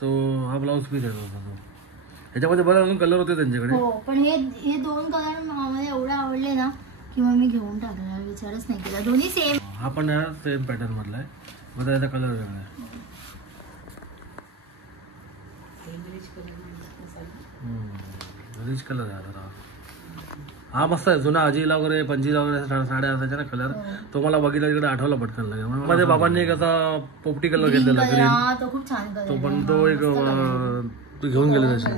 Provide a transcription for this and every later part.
So हा blouse piece आहे तो. ह्याच्यामध्ये बरं अजून कलर होते त्यांच्याकडे. हो पण हे दोन कलर मला एवढे आवडले ना की मग मी घेऊन टाकला, विचारच नाही केला. दोन्ही सेम. हा पण सेम पॅटर्न मधला आहे, मग त्याचा कलर वेगळा आहे. रिच कलर आहे जरा. हा मस्त आहे. जुना आजीला वगैरे पणजीला वगैरे साड्या असायच्या ना कलर, तो मला बघितला तिकडे आठवला पटकन लगेच. मध्ये बाबांनी एक असा पोपटी कलर घेतलेला ग्रीन, तो खूप छान कलर. तो पण तो एक घेऊन गेले तसे.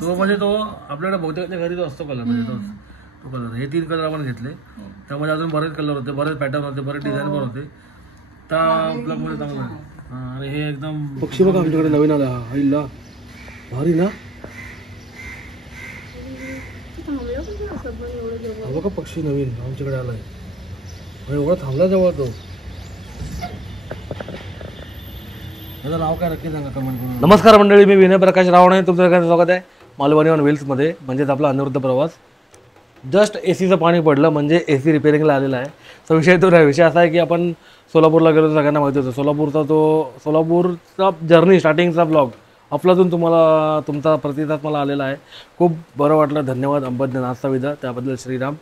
तो म्हणजे तो आपल्याकडे बहुतेक घरी तो असतो कलर, म्हणजे तो कलर. हे 3 कलर आपण घेतले, त्यामध्ये अजून बरेच कलर होते, बरेच पॅटर्न होते, बरेच डिझाईन पण होते. त्या ब्लॉग मध्ये चांगलं आहे. आणि हे एकदम पक्षी बघा आमच्याकडे नवीन आला. हा भारी ना. बघा पक्षी नवीन आमच्याकडे आलाय, एवढा थांबला जवळ तो. याचं नाव काय नक्की सांगा कमेंट करून. नमस्कार मंडळी, मी विनय प्रकाश रावणे, तुमचं सगळ्यांचं स्वागत आहे मालवणी ऑन व्हील्समध्ये, म्हणजेच आपला अनिरुद्ध प्रवास. जस्ट एसीचं पाणी पडलं म्हणजे एसी रिपेअरिंगला आलेला आहे. तो विषय तो नाही. विषय असा आहे की आपण सोलापूरला गेलो, सगळ्यांना माहिती होतं. सोलापूरचा जर्नी स्टार्टिंगचा ब्लॉग आपल्यातून तुम्हाला तुमचा प्रतिसाद मला आलेला आहे. खूप बरं वाटलं. धन्यवाद अंबज्ञानाथ विदा, त्याबद्दल श्रीराम.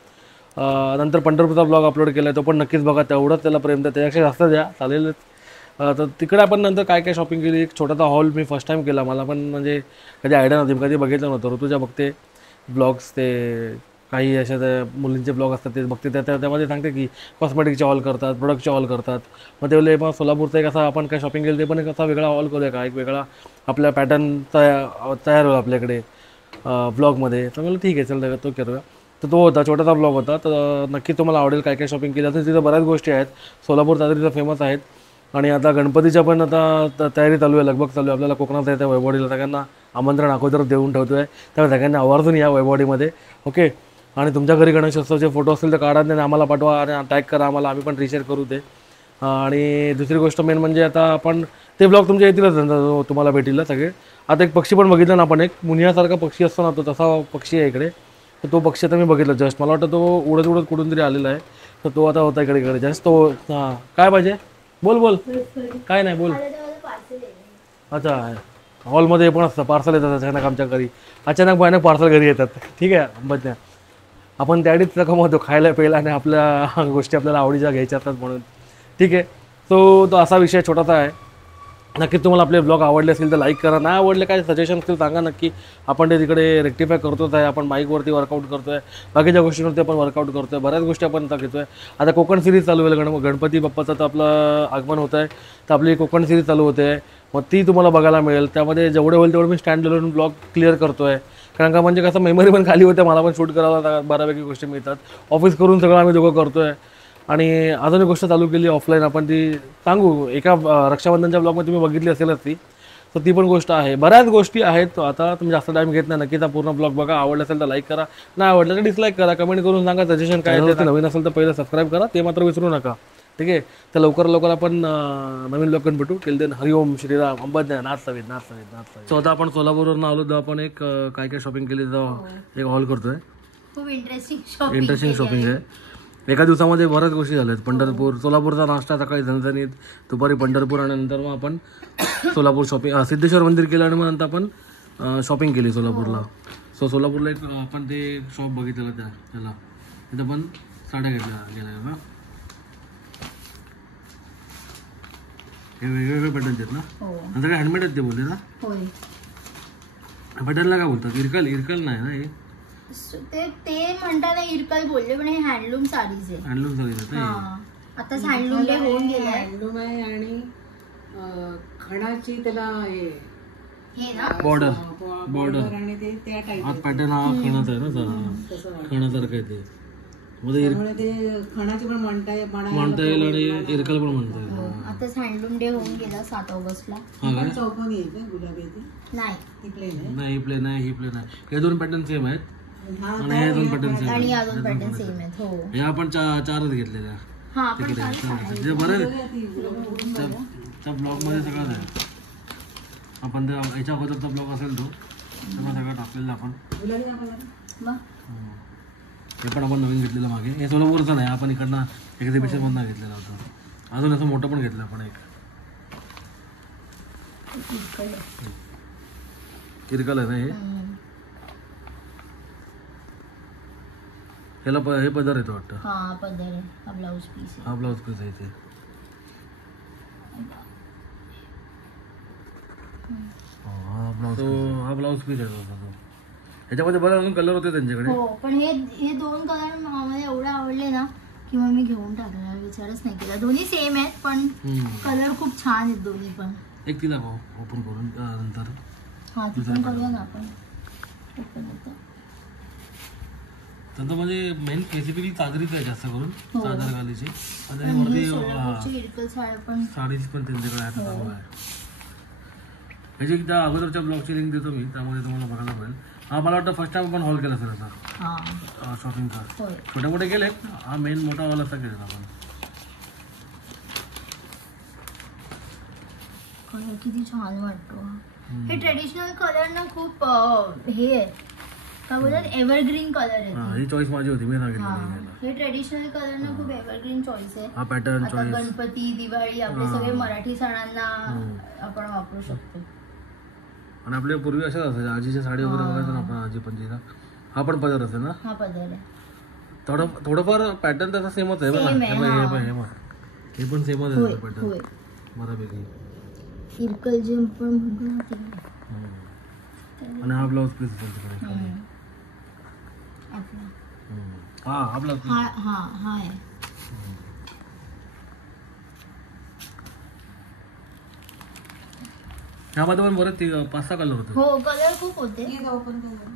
नंतर पंढरपूरचा ब्लॉग अपलोड केला आहे, तो पण नक्कीच बघा. तेवढंच त्याला प्रेम द्या, त्याच्यापेक्षा जास्त द्या, चालेल. तर तिकडे आपण नंतर काय काय शॉपिंग केली. एक छोटासा हॉल मी फर्स्ट टाईम केला. मला पण म्हणजे कधी आयडिया नव्हती, कधी बघितलं नव्हतं. ऋतुजा बघते ब्लॉग्स, ते काही अशा मुलींचे ब्लॉग असतात ते बघते. त्यामध्ये सांगते की कॉस्मेटिकचे हॉल करतात, प्रोडक्टचे हॉल करतात. मग ते मग सोलापूरचा एक असा आपण काय शॉपिंग केली, ते पण एक असा वेगळा हॉल करूया का, एक वेगळा आपला पॅटर्न तयार होईल आपल्याकडे ब्लॉगमध्ये. तर मला ठीक आहे, चल तो करूया. तर तो होता छोटासा ब्लॉग होता. तर नक्की तुम्हाला आवडेल काय काय शॉपिंग केली. तर तिथं बऱ्याच गोष्टी आहेत. सोलापूर तिथं फेमस आहेत. आणि आता गणपतीच्या पण आता तयारी चालू आहे, लगबग चालू आहे. आपल्याला कोकणात येतं वैभववाडीला, सगळ्यांना आमंत्रण अगोदर देऊन ठेवतो आहे. त्यामुळे सगळ्यांनी आवर्जून या वैभववाडीमध्ये, ओके. आणि तुमच्या घरी गणेशोत्सवचे फोटो असतील तर काढा, आणि आम्हाला पाठवा आणि टॅग करा आम्हाला, आम्ही पण रिशेअर करू ते. आणि दुसरी गोष्ट मेन म्हणजे आता आपण ते ब्लॉग तुमच्या येतीलच, तुम्हाला भेटील सगळे. आता एक पक्षी पण बघितला ना आपण, एक मुनियासारखा पक्षी असतो ना, तो तसा पक्षी आहे इकडे. तर तो पक्षी आता मी बघितला जस्ट, मला वाटतं तो उडत उडत कुठून तरी आलेला आहे. तर तो आता होता इकडे जस्ट. तो हां काय पाहिजे, बोल काय नाही बोल. अच्छा, हॉलमध्ये पण असतं, पार्सल येतात अचानक आमच्या घरी, अचानक भयानक पार्सल घरी येतात. ठीक आहे अंबज्ञा, आपण त्याडीच कमवतो खायला प्यायला आणि आपल्या गोष्टी आपल्याला आवडीच्या घ्यायच्या असतात म्हणून. ठीक आहे. तो असा विषय छोटासा आहे. नक्की तुम्हाला आपले ब्लॉग आवडले असेल तर लाईक करा, नाही आवडले काय सजेशन असतील सांगा नक्की. आपण ते तिकडे रेक्टिफाय करतोच आहे. आपण बाईकवरती वर्कआउट करतो आहे, बाकीच्या गोष्टींवरती आपण वर्कआउट करतो आहे, बऱ्याच गोष्टी आपण आता घेतो आहे. आता कोकण सिरीज चालू होईल, गणपती बाप्पाचं तर आपलं आगमन होतं आहे, तर आपली कोकण सिरीज चालू होते आहे. मग ती तुम्हाला बघायला मिळेल. त्यामध्ये जेवढे होईल तेवढं मी स्टँड लेवल ब्लॉग क्लिअर करतो आहे. कारण का म्हणजे कसं मेमरी पण खाली होते, मला पण शूट करायला बऱ्यापैकी गोष्टी मिळतात. ऑफिस करून सगळं आम्ही दोघं करतो आहे. आणि अजून एक गोष्ट चालू केली ऑफलाईन, आपण ती सांगू. एका रक्षाबंधनच्या ब्लॉगमध्ये तुम्ही बघितली असेलच ती, तर ती पण गोष्ट आहे. बऱ्याच गोष्टी आहेत. आता तुम्ही जास्त टाईम घेत नाही, नक्कीच पूर्ण ब्लॉग बघा. आवडलं असेल तर लाईक करा, नाही आवडलं तर डिसलाईक करा, कमेंट करून सांगा सजेशन काय आहे. नवीन असेल तर पहिलं सबस्क्राईब करा, ते मात्र विसरू नका. ठीक आहे. तर लवकर आपण नवीन लोकांना भेटू. टिल देन हरिओम श्रीराम अंबज्ञा नाथ सवित. सो आता आपण सोलापूरवरून आलो तर आपण एक काय काय शॉपिंग केली तर एक हॉल करतोय. खूप इंटरेस्टिंग शॉपिंग आहे. एका दिवसामध्ये बऱ्याच गोष्टी झाल्यात. पंढरपूर, सोलापूरचा नाश्ता सकाळी झणझणीत, दुपारी पंढरपूर, आणि नंतर मग आपण सोलापूर शॉपिंग सिद्धेश्वर मंदिर केलं, आणि मग नंतर आपण शॉपिंग केली सोलापूरला. सो सोलापूरला एक आपण ते शॉप बघितलेलं त्याला, तिथं पण साड्या गेल्या ना. हे वेगवेगळे पॅटर्न आहेत ना, नंतर काय हँडमेड आहेत ते बोलले ना. पॅटर्नला काय बोलतात, इरकल नाही ना हे, ते म्हणतात इरकल बोलले, पण हे हँडलूम साडीज आहे. हँडलूम साडीज आता हँडलूम डे होऊन गेलाय. हँडलूम आहे आणि खणाची त्याला हे ना बॉर्डर आणि ते त्या टाईप पॅटर्न हा खणाचा आहे ना, खणासारखं आहे ते. ते खणाची पण म्हणता येईल आणि इरकल पण म्हणता येईल. आताच हँडलूम डे होऊन गेला 7 ऑगस्टला. चौकोनी आहे का गुलाबी? नाही, ही प्लेन आहे. ही प्लेन आहे. हे दोन पॅटर्न सेम आहेत आणि हे दोन पॅटर्न सेम आणि या दोन पॅटर्न सेम आहेत. हो, हे आपण 4च घेतलेल्या. बरं ब्लॉग मध्ये सगळं आहे. आपण याच्या अगोदरचा ब्लॉग असेल तो सगळं टाकलेला आपण. हे पण आपण नवीन घेतलेलं मागे. हे सोलापूरचं नाही, आपण इकडनं एक्झिबिशन मधून घेतलेला होता. अजून असं मोठं पण घेतलं आपण एक. इरकल आहे ना हे. हम्म. ह्याला हे पदर येतो वाटतं. हा पदर आहे, हा ब्लाऊज पीस आहे. हा ब्लाऊज पीस आहे इथे. हा ब्लाऊज पीस आहे तो. ह्याच्यामध्ये बरं अजून कलर होते त्यांच्याकडे. हो पण हे दोन कलर मला एवढे आवडले ना की मग मी घेऊन टाकला, विचारच नाही केला. दोन्ही सेम आहेत पण कलर खूप छान आहेत दोन्ही पण. एक तिला ओपन करून नंतर हा ती पण करूया ना आपण. ओपन होतं. तर म्हणजे मेन स्पेसिफिकली चादरीच आहे जास्त करून, हो. चादर घालीची. आणि आणि वरती ही सोलापूरची इरकल साड्या पण साडीज पण त्यांच्याकडे आहे. हो. चांगलं आहे. ह्याची एकदा अगोदरच्या ब्लॉगची लिंक देतो मी, त्यामध्ये तुम्हाला बघायला मिळेल. हा मला वाटतं फर्स्ट टाइम आपण हॉल केला सर आता हा शॉपिंगचा. होय. छोटे मोठे केले, हा मेन मोठा हॉल असा केला आपण. कलर किती छान वाटतो. हे ट्रेडिशनल कलर ना खूप हे आहे काय बोलतात, एव्हरग्रीन कलर हा आहे. ही चॉईस माझी होती, मी हा सांगितलं. हे ट्रेडिशनल कलर ना खूप एव्हरग्रीन चॉईस आहे. हा पॅटर्न आता चॉईस. गणपती, दिवाळी आपले सगळे मराठी सणांना आपण वापरू शकतो. आणि आपल्या पूर्वी अशाच असायच्या, आजीच्या साडी वगैरे बघायचं ना आपण, आजी पंजीला. हा पण पदर असेल ना. हा पदर आहे. थोडंफार पॅटर्न त्याचा सेमच आहे बघा. Same आहे, हा. हे पण सेमच होय आहे पॅटर्न होय. बऱ्यापैकी. इरकल जे पण म्हणतो ना ते. आणि हा ब्लाऊज पीस असेल तिकडे. आपला हा ब्लाऊज पीस. हा हा हा आहे. ह्यामध्ये पण बरेच 5-6 कलर होते. हो कलर खूप होते. हे ओपन कलर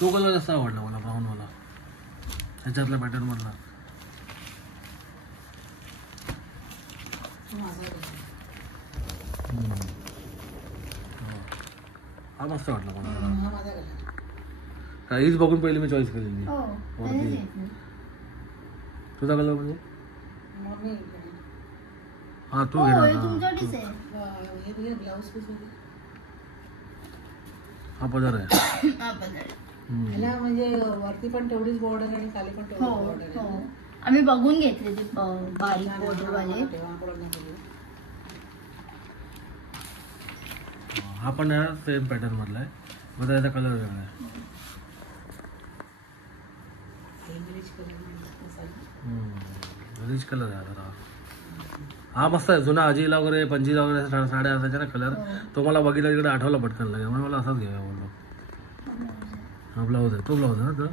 तो कलर जास्त आवडला मला, ब्राऊन वाला, ह्याच्यातल्या पॅटर्न मधला. हा मस्त वाटला मला. हा माझा कलर. काहीच बघून पहिले मी चॉईस केलेली. हो वरती. त्यानेच येत नाही. तुझा कलर म्हणजे मग मी इकडे. हा तू हो घे हे ना. तुमच्यासाठीच आहे. हे बघा ब्लाऊज पीस वगैरे. हा पदर आहे. हा पदर आहे. ह्याला म्हणजे वरती पण तेवढीच बॉर्डर आणि खाली पण हो तेवढीच बॉर्डर हो आहे. आम्ही बघून घेतले ते बारीक बॉर्डरवाले. हा पण सेम पॅटर्न मधला आहे, मग त्याचा कलर वेगळा आहे. रिच कलर आहे जरा. हा मस्त आहे, जुना आजीला वगैरे पंजीला वगैरे साड्या असायच्या ना कलर. तो मला बघितला तिकडे आठवला पटकन लगेच, म्हणून मला असाच घ्यावा बोललो. हा ब्लाऊज आहे, तो ब्लाऊज आहे ना तो.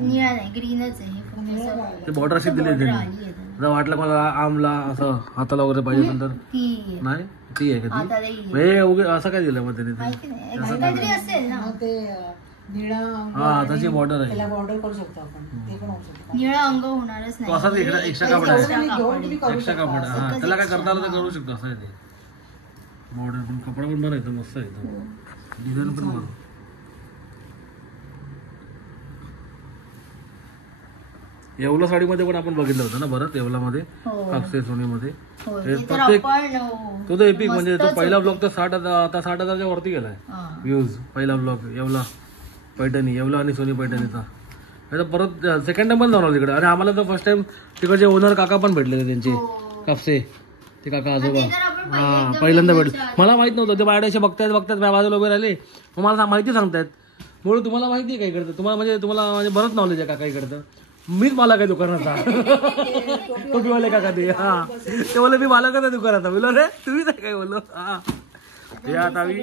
निळा नाही ग्रीनच आहे. हे फक्त असं ते बॉर्डर अशी दिली border त्यांनी. आली आहे त्याला. जर वाटलं मला आमला असं हाताला वगैरे पाहिजे असेल तर. ती नाही ती आहे का ती? हाताला येईल. हे उगे असं काय दिलं मग त्यांनी ते? माहिती नाही असं काहीतरी असेल ना. मग ते निळा हा त्याची बॉर्डर आहे. त्याला बॉर्डर करू शकतो आपण. ते पण होऊ शकतो. निळा अंग होणारच तो नाही. असाच इकडे एक्स्ट्रा कापड आहे. एवढं मी घेऊन तुम्ही करू एक्स्ट्रा शकता. कापड आहे. हा असं त्याला काय extra, करता आलं तर करू शकतो, असं आहे ते. बॉर्डर पण कपडा पण बरं आहे, मस्त आहे तो. डिझाईन पण बरं. येवला साडीमध्ये पण आपण बघितलं होतं ना बरं, येवलामध्ये हो कापसे सोनीमध्ये. हो हे ते तर प्रत्येक- आपण तो तर एपिक म्हणजे तो मस्तच पहिला होते. ब्लॉग तर 60,000 आता 60,000च्या वरती गेलाय हा. व्ह्यूज. पहिला ब्लॉग येवला पैठणी, येवला आणि सोनी पैठणीचा. आता परत सेकंड टाइम पण जाणार तिकडे. आणि आम्हाला तर फर्स्ट टाइम तिकडचे ओनर काका पण भेटले त्यांचे हो. कापसे, ते काका आजोबा. ते तर आपण हा पहिल्यांदा भेटलो. मला माहित नव्हतं, ते माझ्याशी बघतायत माझ्या बाजूला उभे राहिले, मग मला माहिती सांगतायत. म्हणून तुम्हाला माहिती आहे काय इकडचं, तुम्हाला म्हणजे बरंच नॉलेज आहे काका इकडचं. मीच मला काय दुकानाचा टोपीवाले काका ते. हा ते बोलले मी मला का दुकानाचा. बोललो रे तुम्हीच आहे काय बोललो. हा हे आता मी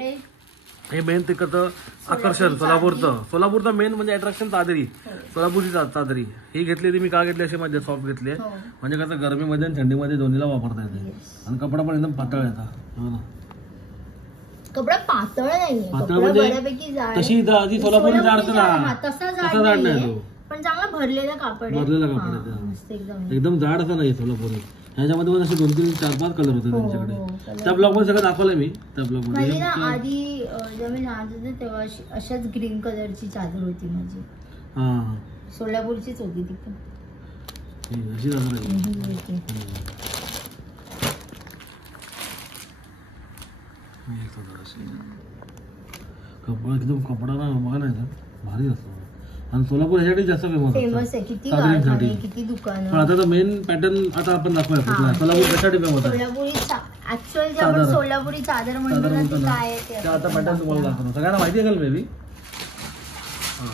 हे मेन तिकडचं आकर्षण सोलापूरचं मेन म्हणजे अट्रॅक्शन चादरी. सोलापूरची चादरी ही घेतली ती मी का घेतली अशी माझ्या सॉफ्ट घेतली आहे. म्हणजे कसं गरमीमध्ये आणि थंडीमध्ये दोन्हीला वापरता येते. आणि कपडा पण एकदम पातळ येतात. हो ना, कपडा पातळ नाहीये, पातळ कपडा म्हणजे बऱ्यापैकी जाड तशी आधी सोलापूरची जाड असते ना, हा, तसा जाड तसा जाड नाही नाहीये. तो. पण चांगला भरलेला कापड आहे. भरलेला कापड हा, आहे ते. मस्त एकदम. एकदम जाड असं नाही सोलापुरी. ह्याच्यामध्ये पण असे 2-3, 4-5 कलर होते हो, त्यांच्याकडे. हो, color. त्या ब्लॉग मध्ये सगळं दाखवलंय मी. त्या ब्लॉग माझी मध्ये ना आधी जेव्हा मी लहान होते तेव्हा अशाच ग्रीन कलरची चादर होती माझी. हा सोलापूरचीच होती ती पण. ही अशी चादर आहे. ही होती. ही एक चादर अशी. कपडा एकदम कपडा ना बघा ना एकदम भारी असतो. आणि सोलापूर ह्यासाठी जास्त फेमस आहे. किती चादरींसाठी. कारखाने, किती दुकानं. पण आता मेन पॅटर्न आता आपण दाखवूया. सोलापूर कशासाठी फेमस आहे? सोलापुरी ऍक्च्युअल जे आपण चादर. सोलापुरी चादर म्हणतो ना ती काय आहे ते ते आता पॅटर्न तुम्हाला दाखवतो. सगळ्यांना माहिती आहे का बेबी? हां,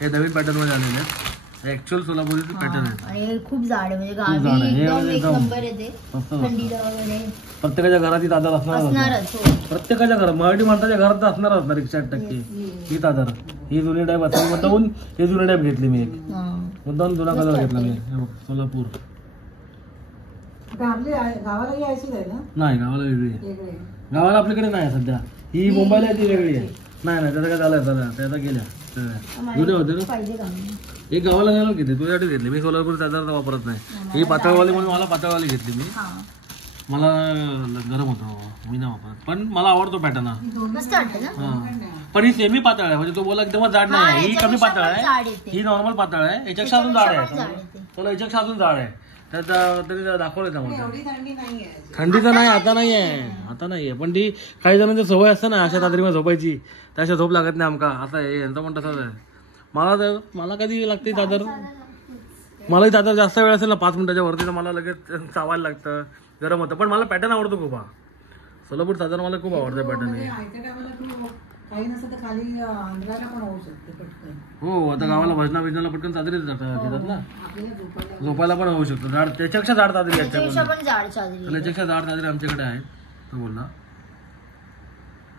हे नवीन पॅटर्न मध्ये आलेले आहेत. ऍक्च्युअल सोलापुरीचे पॅटर्न आहेत. आणि हे खूप जाड आहे म्हणजे खूप जाड गावी आहे. हे एकदम म्हणजे एक एकदम नंबर येते मस्त थंडीला वगैरे प्रत्येकाच्या घरात ही चादर असणारच. असणारच. हो. प्रत्येकाच्या घरात, मराठी माणसाच्या घरात तर असणारच असणार 100% ही चादर. ही जुनी टाईप असते. मुद्दाहून ही जुनी टाईप घेतली मी एक. हा. मुद्दाहून जुना कलर घेतला मी. हे बघ, सोलापूर. आता आपली गावाला यायचीच आहे ना नाही, गावाला वेगळी आहे. वेगळे. गावाला आपल्याकडे नाही आहे सध्या. ही मुंबईला आहे, ती वेगळी आहे. नाही त्याचं काय झालं त्या आता गेल्या जुन्या होते ना. पाहिजे का एक गावाला गेलो किती तुझ्यासाठी घेतली मी. सोलापूर चादर वापरत नाही. ही पातळवाली म्हणून मला पातळवाली घेतली मी. हा मला गरम होतो, मी नाही वापरत. पण मला आवडतो पॅटर्न हा. मस्त वाटतं ना. हा. पण ही सेमी पातळ आहे, म्हणजे तो बोला एकदमच जाड नाही आहे. ही कमी पातळ जाड आहे, येते. ही नॉर्मल पातळ आहे. याच्यापेक्षा अजून जाड जाड आहे. येते. तुला याच्यापेक्षा अजून जाड आहे. त्यात तरी दाखवलं त्यामध्ये. एवढी थंडी नाहीये. थंडी तर नाही, आता नाही आहे, आता नाही आहे. पण ती काही जणांची सवय असते ना अशा चादरीमध्ये झोपायची, त्याच्या झोप लागत नाही आमका. असं आहे यांचं पण तसंच आहे. मला कधी लागते चादर, मलाही चादर जास्त वेळ असेल ना 5 मिनिटाच्या वरती तर मला लगेच चावायला लागतं, गरम होतं. पण मला पॅटर्न आवडतो खूप. हा सोलापूर चादर मला खूप आवडतं पॅटर्न. आयत्या टायमाला तू काही नसतं तर खाली आंध्राला पण होऊ शकते पटकन. हो, आता गावाला भजना बिजनाला पटकन चादरी घेतात ना. आपल्याला झोपायला झोपायला पण होऊ शकतो. जाड त्याच्यापेक्षा जाड चादरी आहेत त्याच्यापेक्षा पण जाड चादरी. त्याच्यापेक्षा जाड चादरी आमच्याकडे आहे. तो बोलला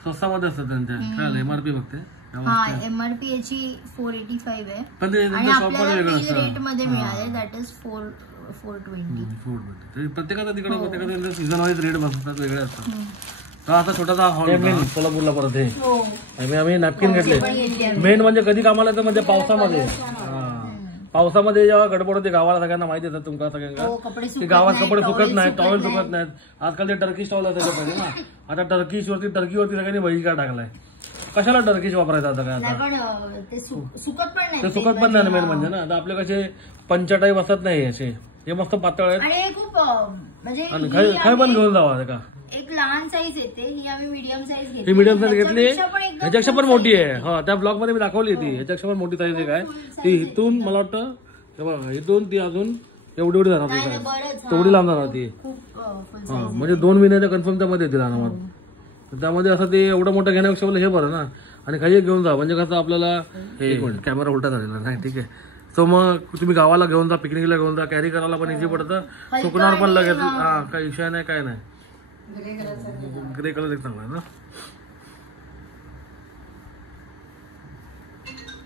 स्वस्तामध्ये असतात त्यांच्या. काय MRP बघते. हा MRP याची 485 आहे पण ते आणि शॉप मध्ये आपल्याला वेगळं ती रेट असतं. मध्ये मिळाले दॅट इज 420. प्रत्येकाचा तिकडे प्रत्येकाचा सीझन वाईज रेट बसतात, वेगळे असतात. हा असा छोटासा हॉल सोलापूरला परत हे हो आम्ही नॅपकिन घेतले. मेन म्हणजे कधी कामाला येतं म्हणजे पावसामध्ये. पावसामध्ये जेव्हा गडबड होते गावाला, सगळ्यांना माहिती येतात तुमका सगळ्यांना हो, कपडे की सुकत गावात नाही, कपडे सुकत towel नाहीत, सुकत टॉवेल नाही. सुकत नाहीत. आजकाल ते टर्किश टॉवेल असायला पाहिजे ना. आता टर्कीवरती सगळ्यांनी बहिष्कार टाकलाय. कशाला टर्किश वापरायचा आता काय? नाही आता पण ते सुकत पण नाही. ते सुकत पण नाही मेन म्हणजे ना. आता आपले कसे पंचा टाईप असतात नाही असे, हे मस्त पातळ आहेत. आणि हे खूप म्हणजे आणि ही काय पण आम्ही घेऊन जावा का. एक लहान साईज येते, ही आम्ही मीडियम साईज घेतली. ही मीडियम साईज घेतली, ह्याच्यापेक्षा पण एकदम ह्याच्यापेक्षा पण full मोठी size आहे. हा त्या ब्लॉग मध्ये मी दाखवली ती. ह्याच्यापेक्षा पण मोठी साईज आहे काय ती. इथून मला वाटतं हे बघा, इथून ती अजून एवढी जाणार नाही, ती नाही, size. बरंच, हा. तेवढी लांब जाणार ती. खूप full हा size. म्हणजे 2 महिन्याच्या कन्फर्म त्यामध्ये येतील अनामत. तर त्यामध्ये असं ते एवढं मोठं घेण्यापेक्षा मला हे बरं ना. आणि काही घेऊन जा म्हणजे कसं आपल्याला हे कॅमेरा उलटा झालेला नाही, ठीक आहे. सो मग तुम्ही गावाला घेऊन जा, पिकनिकला घेऊन जा, कॅरी करायला पण इझी पडतं, सुकणार पण लगेच. हा काही विषय नाही, काय नाही. ग्रे कलर एक चांगला आहे ना.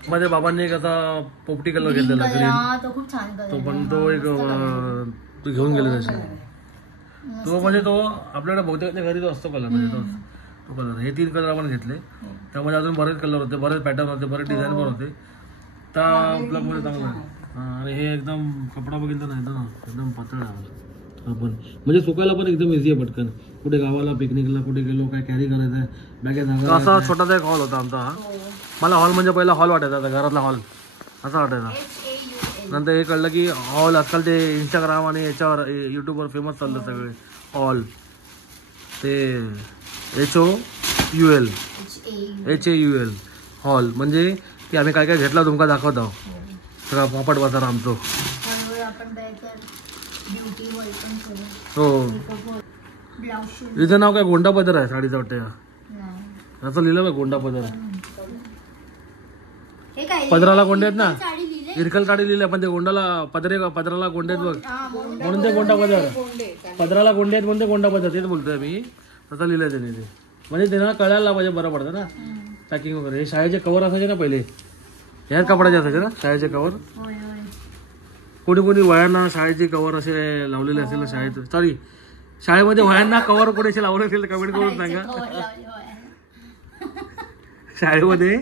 माझ्या बाबांनी एक असा पोपटी कलर घेतलेला Green color, हा, तो खूप छान तो कलर. पण तो एक तो घेऊन गेले त्याचे. तो म्हणजे तो आपल्याकडे बहुतेक घरी जो असतो कलर म्हणजे तो कलर. हे 3 कलर आपण घेतले. त्यामध्ये अजून बरेच कलर होते, बरेच पॅटर्न होते, बरेच डिझाईन पण होते. त्या ब्लॉग मध्ये चांगलं आहे. आणि हे एकदम कपडा बघितला नाही ना, एकदम पातळ आहे. आपण म्हणजे सुकायला पण एकदम इझी आहे पटकन. कुठे गावाला पिकनिकला कुठे गेलो, काय कॅरी करायचं आहे, बॅगेत असा छोटासा एक हॉल होता आमचा हा. मला हॉल म्हणजे पहिला हॉल वाटायचा, घरातला हॉल असा वाटायचा. नंतर हे कळलं की हॉल आजकाल ते इंस्टाग्राम आणि याच्यावर युट्यूबवर फेमस चाललं सगळे हॉल. ते HOUL हॉल म्हणजे की आम्ही काय काय घेतला तुमका दाखवतो. सगळा पापड बाजार आमचो. आपण ब्युटी हॉल पण करू. हो, ब्लाउज शिवून. इथं नाव काय गोंडा पदर आहे साडीचं वाटतं. नाही. असं लिहिलं बघ गोंडा पदर. हे काय पदराला गोंडे आहेत ना, साडी लिहिलंय? इरकल साडी लिहिली पण ते गोंडाला पदराला गोंडे आहेत बघ, हा, बोंड. म्हणून ते गोंडा पदर. पदराला गोंडे आहेत म्हणून ते गोंडा पदर, तेच बोलतोय मी. तसं लिहिलंय त्यांनी ते. म्हणजे त्यांना कळायला पाहिजे, बरं पडतं ना पॅकिंग वगैरे. हे शाळेचे कवर असायचे ना पहिले, ह्याच कपड्याचे असायचे ना शाळेचे कवर. होय, होय. कोणी कोणी वयांना शाळेचे कवर असे लावलेले असेल ना शाळेत. सॉरी, शाळेमध्ये वयांना कवर कोणी असे लावले असेल तर कमेंट करून सांगा. होय, होय, होय. शाळेमध्ये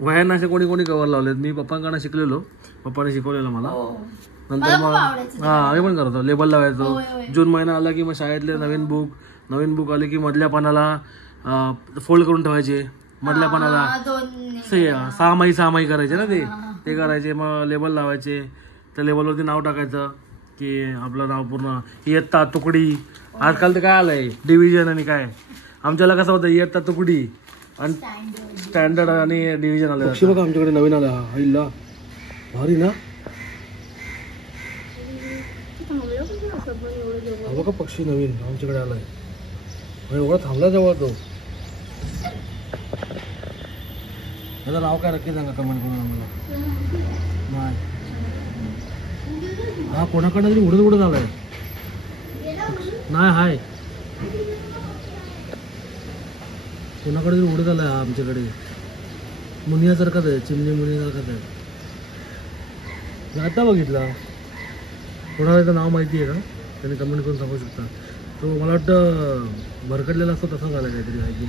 वयांना असे कोणी कोणी कवर लावलेत. मी पप्पांकडनं शिकलेलो, पप्पाने शिकवलेलं मला. नंतर मला मग खूप आवडायचं. हा आम्ही पण करतो, लेबल लावायचो. होय, होय. जून महिना आला की मग शाळेतले नवीन बुक आले की मधल्या पानाला फोल्ड करून ठेवायचे. मधल्या पानाला हा, 2 सहा माही करायचे ना ते करायचे. मग लेबल लावायचे, त्या लेबलवरती नाव टाकायचं की आपलं नाव पूर्ण, इयत्ता तुकडी. आजकाल तर काय आलंय डिव्हिजन आणि काय. आमच्याला कसं होतं इयत्ता तुकडी आणि स्टँडर्ड आणि डिव्हिजन आलं. पक्षी बघा आमच्याकडे नवीन आला हा. आईला भारी ना. हा बघा पक्षी नवीन आमच्याकडे आलाय. एवढं थांबला जवळ तो. त्याचं नाव काय नक्की सांगा कमेंट करून आम्हाला. नाही हा कोणाकडे तरी उडत आलाय. नाही हाय कोणाकडे तरी उडत आलाय हा आमच्याकडे. मुनियासारखाच आहे, चिमणी मुनियासारखाच आहे. आता बघितला. कोणाला त्याचं नाव माहिती आहे का त्यांनी कमेंट करून सांगू शकता. तो मला वाटतं भरकडलेला असतो तसा झाला काहीतरी आहे की